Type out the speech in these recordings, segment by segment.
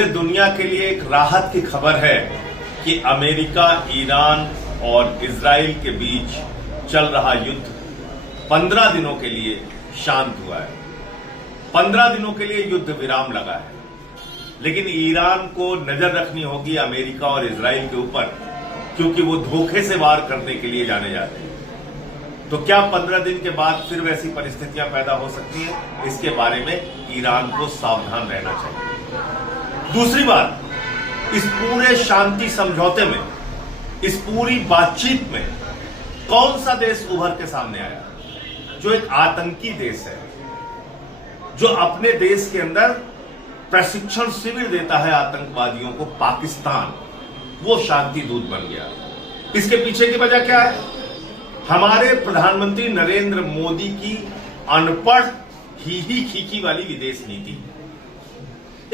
पूरे दुनिया के लिए एक राहत की खबर है कि अमेरिका, ईरान और इजराइल के बीच चल रहा युद्ध 15 दिनों के लिए शांत हुआ है। 15 दिनों के लिए युद्ध विराम लगा है, लेकिन ईरान को नजर रखनी होगी अमेरिका और इजराइल के ऊपर, क्योंकि वो धोखे से वार करने के लिए जाने जाते हैं। तो क्या 15 दिन के बाद फिर वैसी परिस्थितियां पैदा हो सकती हैं? इसके बारे में ईरान को सावधान रहना चाहिए। दूसरी बात, इस पूरे शांति समझौते में, इस पूरी बातचीत में कौन सा देश उभर के सामने आया जो एक आतंकी देश है, जो अपने देश के अंदर प्रशिक्षण शिविर देता है आतंकवादियों को? पाकिस्तान वो शांति दूत बन गया। इसके पीछे की वजह क्या है? हमारे प्रधानमंत्री नरेंद्र मोदी की अनपढ़ ही खीखी वाली विदेश नीति,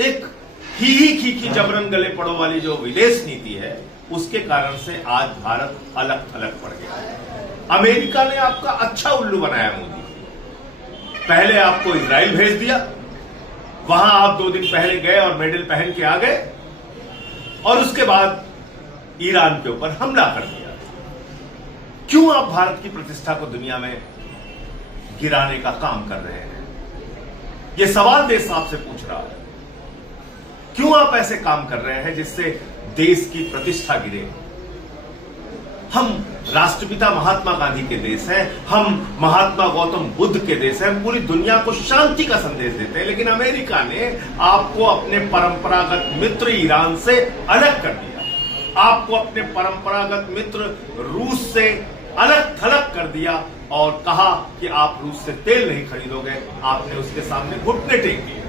एक ही खीखी जबरन गले पड़ो वाली जो विदेश नीति है, उसके कारण से आज भारत अलग थलग पड़ गया है। अमेरिका ने आपका अच्छा उल्लू बनाया मोदी। पहले आपको इजराइल भेज दिया, वहां आप 2 दिन पहले गए और मेडल पहन के आ गए, और उसके बाद ईरान के ऊपर हमला कर दिया। क्यों आप भारत की प्रतिष्ठा को दुनिया में गिराने का काम कर रहे हैं? यह सवाल देश आपसे पूछ रहा है। क्यों आप ऐसे काम कर रहे हैं जिससे देश की प्रतिष्ठा गिरे? हम राष्ट्रपिता महात्मा गांधी के देश हैं, हम महात्मा गौतम बुद्ध के देश हैं, हम पूरी दुनिया को शांति का संदेश देते हैं, लेकिन अमेरिका ने आपको अपने परंपरागत मित्र ईरान से अलग कर दिया, आपको अपने परंपरागत मित्र रूस से अलग थलग कर दिया और कहा कि आप रूस से तेल नहीं खरीदोगे। आपने उसके सामने घुटने टेक दिए।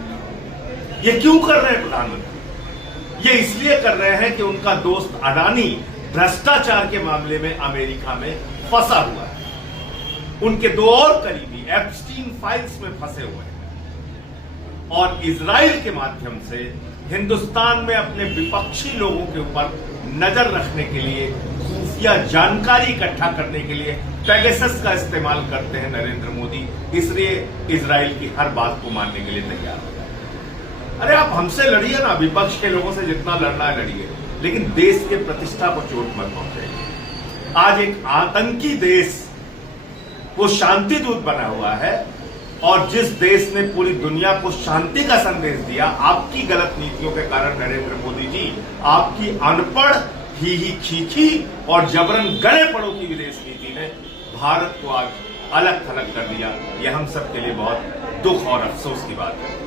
ये क्यों कर रहे हैं प्रधानमंत्री? ये इसलिए कर रहे हैं कि उनका दोस्त अडानी भ्रष्टाचार के मामले में अमेरिका में फंसा हुआ है। उनके 2 और करीबी एप्स्टीन फाइल्स में फंसे हुए हैं, और इजराइल के माध्यम से हिंदुस्तान में अपने विपक्षी लोगों के ऊपर नजर रखने के लिए, खुफिया जानकारी इकट्ठा करने के लिए पेगासस का इस्तेमाल करते हैं नरेंद्र मोदी। इसलिए इजराइल की हर बात को मानने के लिए तैयार हो जाए। अरे आप हमसे लड़िए ना, विपक्ष के लोगों से जितना लड़ना है लड़िए, लेकिन देश के प्रतिष्ठा को चोट मत पहुंचाइए। आज एक आतंकी देश वो शांति दूत बना हुआ है, और जिस देश ने पूरी दुनिया को शांति का संदेश दिया, आपकी गलत नीतियों के कारण नरेंद्र मोदी जी, आपकी अनपढ़ ही खीखी और जबरन गले पड़ो की विदेश नीति ने भारत को आज अलग थलग कर दिया। यह हम सब के लिए बहुत दुख और अफसोस की बात है।